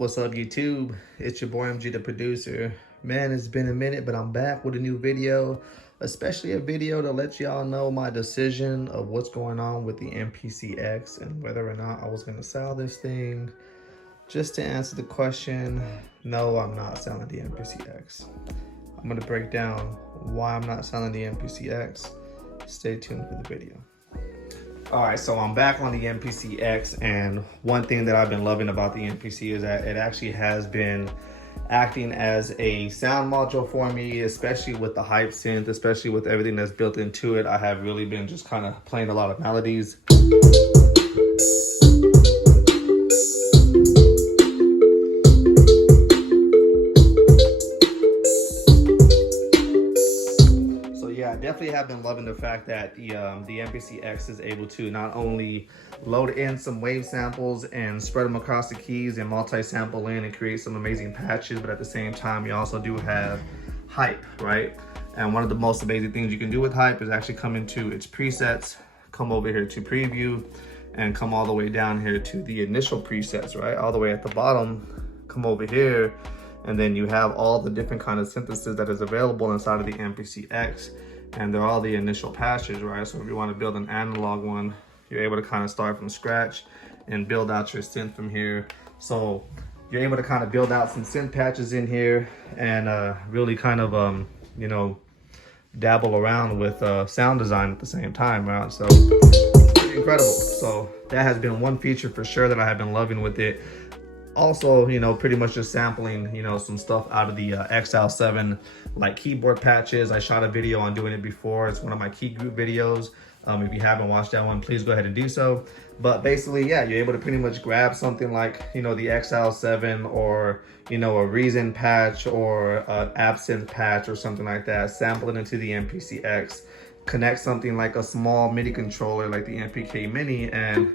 What's up, YouTube? It's your boy MG, the producer. Man, it's been a minute, but I'm back with a new video, especially a video to let y'all know my decision of what's going on with the MPC X and whether or not I was going to sell this thing. Just to answer the question, no, I'm not selling the MPC X. I'm going to break down why I'm not selling the MPC X. Stay tuned for the video. All right, so I'm back on the MPC X, and one thing that I've been loving about the MPC is that it actually has been acting as a sound module for me, especially with the hype synth, especially with everything that's built into it. I have really been just kind of playing a lot of melodies. I definitely have been loving the fact that the MPC X is able to not only load in some wave samples and spread them across the keys and multi-sample in and create some amazing patches, but at the same time you also do have hype, right? And one of the most amazing things you can do with hype is actually come into its presets, come over here to preview, and come all the way down here to the initial presets, right? All the way at the bottom, come over here, and then you have all the different kind of synthesis that is available inside of the MPC X. And they're all the initial patches, right? So if you want to build an analog one, you're able to kind of start from scratch and build out your synth from here. So you're able to kind of build out some synth patches in here and really kind of, you know, dabble around with sound design at the same time, right? So pretty incredible. So that has been one feature for sure that I have been loving with it. Also, you know, pretty much just sampling, you know, some stuff out of the XL7, like keyboard patches. I shot a video on doing it before. It's one of my key group videos. If you haven't watched that one, please go ahead and do so. But basically, yeah, you're able to pretty much grab something like, you know, the XL7 or, you know, a Reason patch or an Absinthe patch or something like that, sample it into the MPC X, connect something like a small MIDI controller like the MPK Mini, and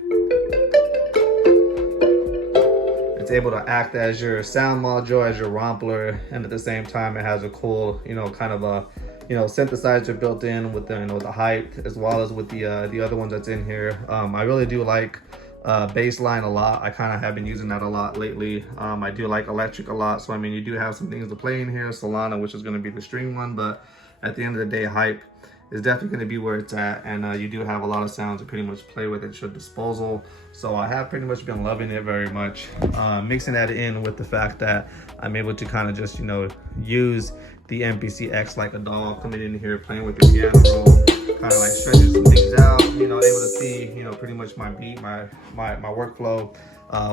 it's able to act as your sound module, as your rompler, and at the same time it has a cool, you know, kind of a, you know, synthesizer built in with the, you know, the hype, as well as with the other ones that's in here. I really do like bassline a lot. I kind of have been using that a lot lately. I do like electric a lot, so I mean, you do have some things to play in here. Solana, which is going to be the string one, but at the end of the day, hype is definitely going to be where it's at, and you do have a lot of sounds to pretty much play with at your disposal. So I have pretty much been loving it very much, mixing that in with the fact that I'm able to kind of just, you know, use the MPC X like a doll, coming in here playing with the piano roll, kind of like stretching some things out, you know, able to see, you know, pretty much my beat, my workflow.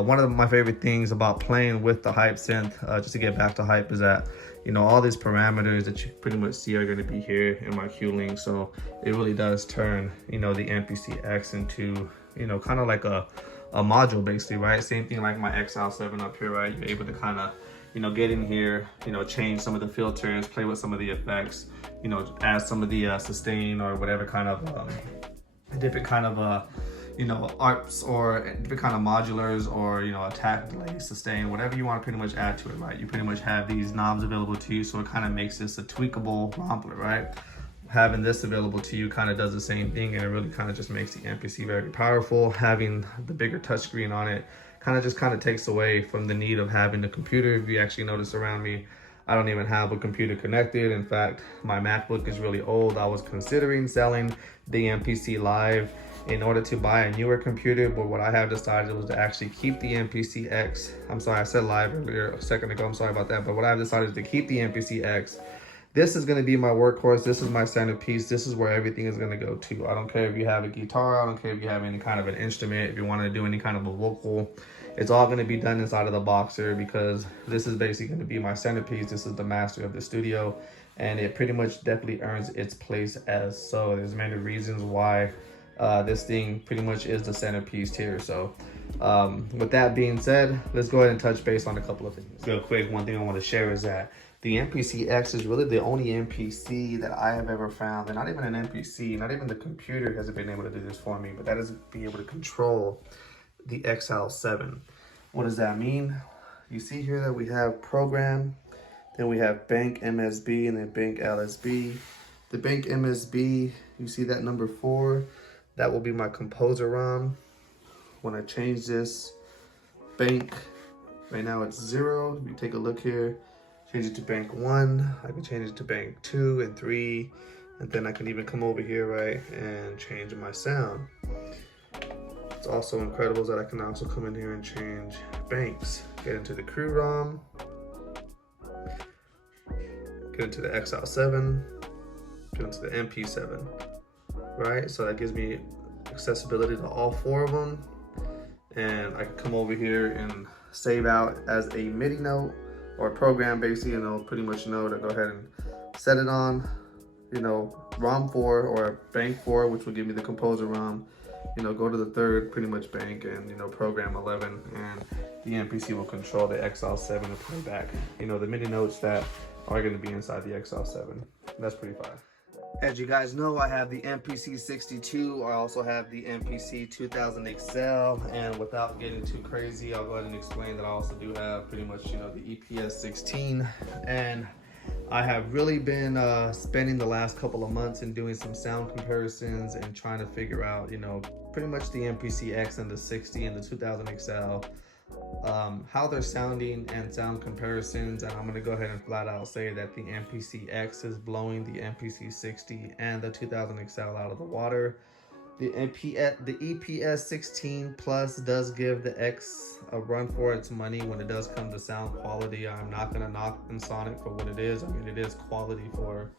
One of my favorite things about playing with the hype synth, just to get back to hype, is that, you know, all these parameters that you pretty much see are going to be here in my Q link. So it really does turn, you know, the MPC X into, you know, kind of like a module basically, right? Same thing like my XL7 up here, right? You're able to kind of, you know, get in here, you know, change some of the filters, play with some of the effects, you know, add some of the sustain or whatever kind of different kind of you know, ARPs or different kind of modulars, or, you know, attack, delay, sustain, whatever you want to pretty much add to it, right? You pretty much have these knobs available to you, so it kind of makes this a tweakable rompler, right? Having this available to you kind of does the same thing, and it really kind of just makes the MPC very powerful. Having the bigger touchscreen on it kind of takes away from the need of having the computer. If you actually notice around me, I don't even have a computer connected. In fact, my MacBook is really old. I was considering selling the MPC Live in order to buy a newer computer, but what I have decided was to actually keep the MPC X. I'm sorry, I said Live earlier a second ago, I'm sorry about that, but what I've decided is to keep the MPC X. This is going to be my workhorse. This is my centerpiece. This is where everything is going to go to. I don't care if you have a guitar, I don't care if you have any kind of an instrument, if you want to do any kind of a vocal, it's all going to be done inside of the Boxer, because this is basically going to be my centerpiece. This is the master of the studio, and it pretty much definitely earns its place as so. There's many reasons why this thing pretty much is the centerpiece here. So with that being said, let's go ahead and touch base on a couple of things real quick. One thing I want to share is that the MPC X is really the only MPC that I have ever found, and not even an MPC, not even the computer has been able to do this for me, but that is be able to control the XL7. What does that mean? You see here that we have program, then we have bank MSB, and then bank LSB. The bank MSB, you see that number 4, that will be my composer ROM. When I change this bank Right now it's 0. If you take a look here, change it to bank 1. I can change it to bank 2 and 3. And then I can even come over here, right, and change my sound. It's also incredible that I can also come in here and change banks. Get into the crew ROM, get into the XL7, get into the MP7, right? So that gives me accessibility to all 4 of them. And I can come over here and save out as a MIDI note or a program basically, and it'll pretty much know to go ahead and set it on, you know, ROM 4 or bank 4, which will give me the composer ROM. You know, go to the 3rd pretty much bank and, you know, program 11, and the MPC will control the XL7 to play back, you know, the MIDI notes that are going to be inside the XL7. That's pretty fire. As you guys know, I have the MPC 62. I also have the MPC 2000 XL, and without getting too crazy, I'll go ahead and explain that I also do have pretty much, you know, the EPS 16. And I have really been spending the last couple of months in doing some sound comparisons and trying to figure out, you know, pretty much the MPC X and the 60 and the 2000 XL, how they're sounding and sound comparisons. And I'm going to go ahead and flat out say that the MPC X is blowing the MPC 60 and the 2000 XL out of the water. The EPS 16 Plus does give the X a run for its money when it does come to sound quality. I'm not gonna knock Ensoniq for what it is. I mean, it is quality for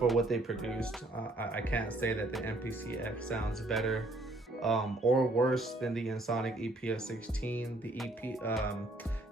what they produced. I can't say that the MPC X sounds better or worse than the Ensoniq EPS 16.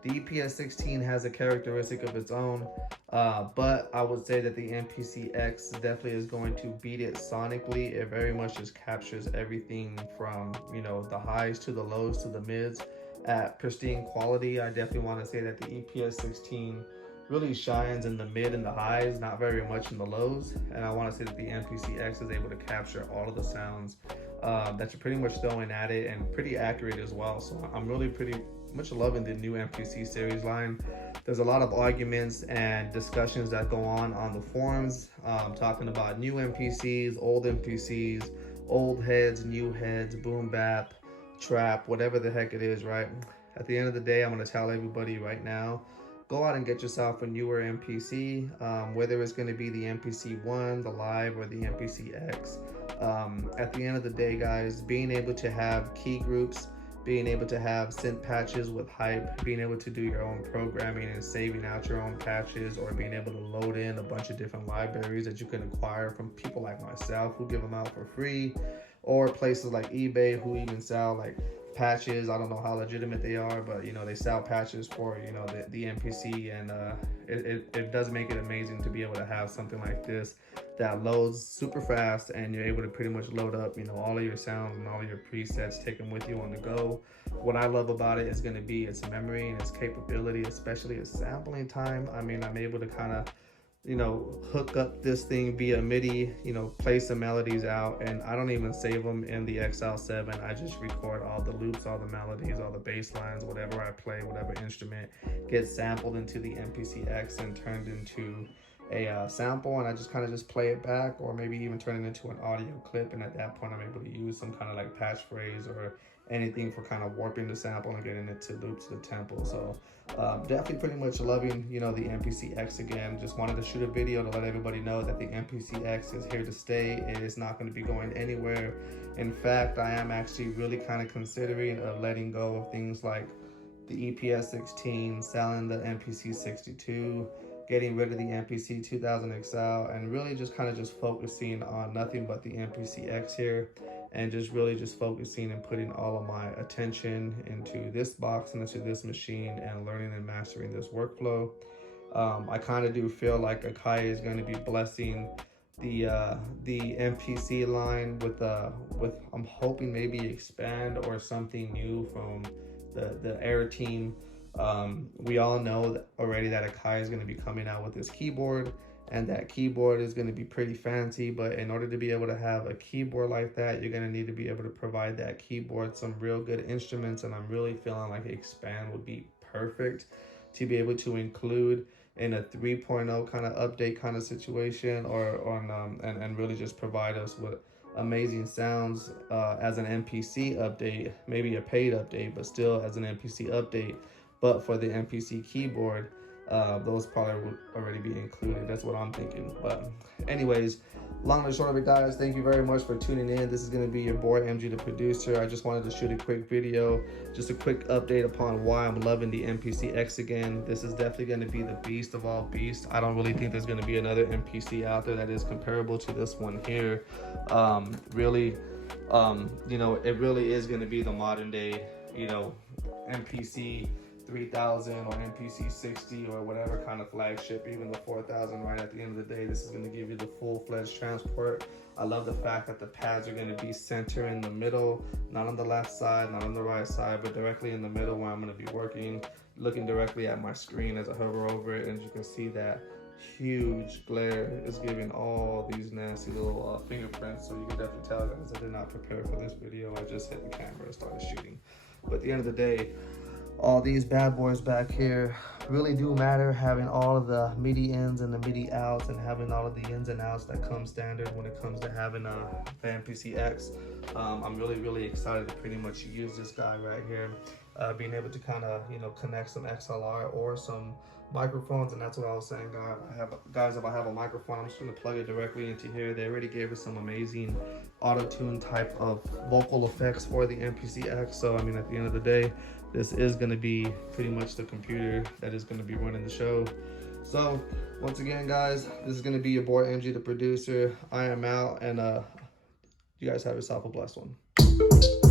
The EPS 16 has a characteristic of its own, but I would say that the MPC X definitely is going to beat it sonically. It very much just captures everything from, you know, the highs to the lows to the mids at pristine quality. I definitely want to say that the EPS 16 really shines in the mid and the highs, not very much in the lows. And I want to say that the MPC X is able to capture all of the sounds that you're pretty much throwing at it, and pretty accurate as well. So I'm really pretty much loving the new MPC series line. There's a lot of arguments and discussions that go on the forums, talking about new MPCs, old heads, new heads, boom bap, trap, whatever the heck it is, right? At the end of the day, I'm going to tell everybody right now, go out and get yourself a newer MPC, whether it's going to be the MPC 1, the Live, or the MPC X. At the end of the day, guys, being able to have key groups, being able to have synth patches with hype, being able to do your own programming and saving out your own patches, or being able to load in a bunch of different libraries that you can acquire from people like myself who give them out for free, or places like eBay who even sell like patches. I don't know how legitimate they are, but you know, they sell patches for, you know, the MPC, and it does make it amazing to be able to have something like this that loads super fast, and you're able to pretty much load up, you know, all of your sounds and all of your presets, take them with you on the go. What I love about it is going to be its memory and its capability, especially its sampling time. I mean, I'm able to kind of, you know, hook up this thing via MIDI, you know, play some melodies out, and I don't even save them in the XL7. I just record all the loops, all the melodies, all the bass lines, whatever I play, whatever instrument gets sampled into the MPC X and turned into a sample, and I just kind of just play it back, or maybe even turn it into an audio clip, and at that point I'm able to use some kind of like patch phrase or anything for kind of warping the sample and getting it to loop to the tempo. So definitely pretty much loving, you know, the MPC X again. Just wanted to shoot a video to let everybody know that the MPC X is here to stay. It is not going to be going anywhere. In fact, I am actually really kind of considering letting go of things like the EPS 16, selling the MPC 62, getting rid of the MPC 2000 XL, and really just kind of just focusing on nothing but the MPC X here, and just really just focusing and putting all of my attention into this box and into this machine and learning and mastering this workflow. I kind of do feel like AKAI is going to be blessing the MPC line with I'm hoping maybe expand or something new from the Air team. We all know already that AKAI is going to be coming out with this keyboard, and that keyboard is going to be pretty fancy, but in order to be able to have a keyboard like that, you're going to need to be able to provide that keyboard some real good instruments, and I'm really feeling like Expand would be perfect to be able to include in a 3.0 kind of update kind of situation, and really just provide us with amazing sounds as an MPC update, maybe a paid update, but still as an MPC update, but for the MPC keyboard, those probably would already be included. That's what I'm thinking. But anyways, long and short of it, guys, thank you very much for tuning in. This is going to be your boy MG, the producer. I just wanted to shoot a quick video, just a quick update upon why I'm loving the MPC X again. This is definitely going to be the beast of all beasts. I don't really think there's going to be another MPC out there that is comparable to this one here. Really, you know, it really is going to be the modern day, you know, MPC 3000 or MPC 60 or whatever kind of flagship, even the 4000. Right at the end of the day, this is going to give you the full-fledged transport. I love the fact that the pads are going to be center in the middle, not on the left side, not on the right side, but directly in the middle where I'm going to be working, looking directly at my screen as I hover over it. And you can see that huge glare is giving all these nasty little fingerprints. So you can definitely tell, guys, I did not prepare for this video. I just hit the camera and started shooting. But at the end of the day, all these bad boys back here really do matter. Having all of the MIDI ins and the MIDI outs, and having all of the ins and outs that come standard when it comes to having the MPC X. I'm really excited to pretty much use this guy right here. Being able to kind of, you know, connect some XLR or some microphones, and that's what I was saying, guys. If I have a microphone, I'm just going to plug it directly into here. They already gave us some amazing auto-tune type of vocal effects for the MPC X. So I mean, at the end of the day, this is going to be pretty much the computer that is going to be running the show. So once again, guys, this is going to be your boy MG, the producer. I am out, and you guys have yourself a blessed one.